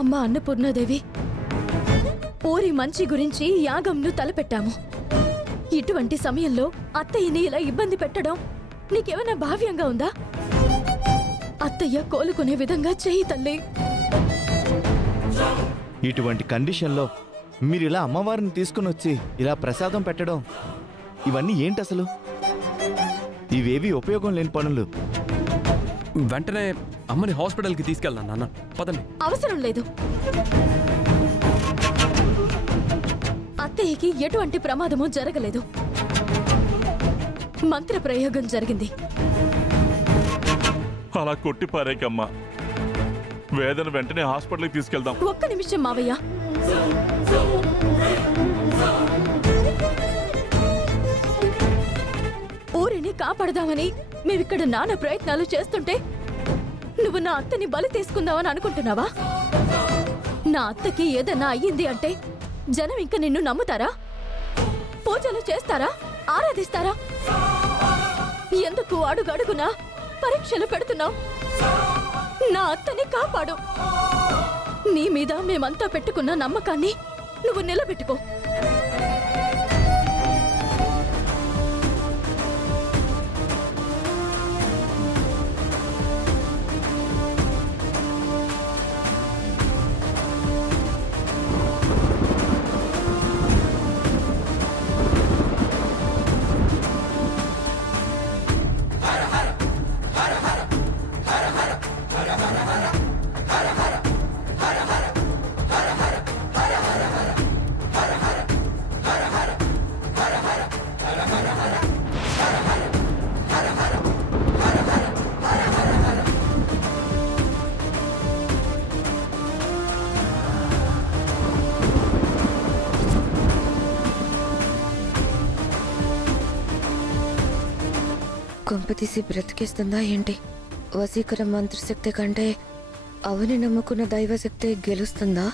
అమ్మా అన్నపూర్ణాదేవి, ఊరి మంచి గురించి యాగంను తలపెట్టాము. ఇటువంటి సమయంలో అత్తయ్యని ఇలా ఇబ్బంది పెట్టడం నీకేమైనా భావ్యంగా ఉందా? అత్తయ్య కోలుకునే విధంగా చెయ్యి తల్లి. ఇటువంటి కండిషన్లో మీరిలా అమ్మవారిని తీసుకుని వచ్చి ఇలా ప్రసాదం పెట్టడం ఇవన్నీ ఏంటి అసలు? ఇవేవి ఉపయోగం లేని పనులు. వెంటనే అమ్మని హాస్పిటల్కి తీసుకెళ్దాం నాన్న, పదండి. అవసరం లేదు. అత్తయ్యకి ఎటువంటి ప్రమాదము జరగలేదు. మంత్ర ప్రయోగం జరిగింది. అలా కొట్టి పారేకమ్మా. వేదన వెంటనే హాస్పిటల్కి తీసుకెళ్దాం. ఒక్క నిమిషం మావయ్య. ఊరిని కాపాడదామని మేమిక్కడ నానా ప్రయత్నాలు చేస్తుంటే నువ్వు నా అత్తని బలి తీసుకుందామని అనుకుంటున్నావా? నా అత్తకి ఏదన్నా అయ్యింది అంటే జనం ఇంకా నిన్ను నమ్ముతారా? పూజలు చేస్తారా? ఆరాధిస్తారా? ఎందుకు అడుగడుగునా పరీక్షలు పెడుతున్నావు? నా అత్తని కాపాడు. నీ మీద మేమంతా పెట్టుకున్న నమ్మకాన్ని నువ్వు నిలబెట్టుకో. కొంపతీసి బ్రతికేస్తుందా ఏంటి? వశీకర మంత్రశక్తి కంటే అవని నమ్ముకున్న దైవశక్తి గెలుస్తుందా?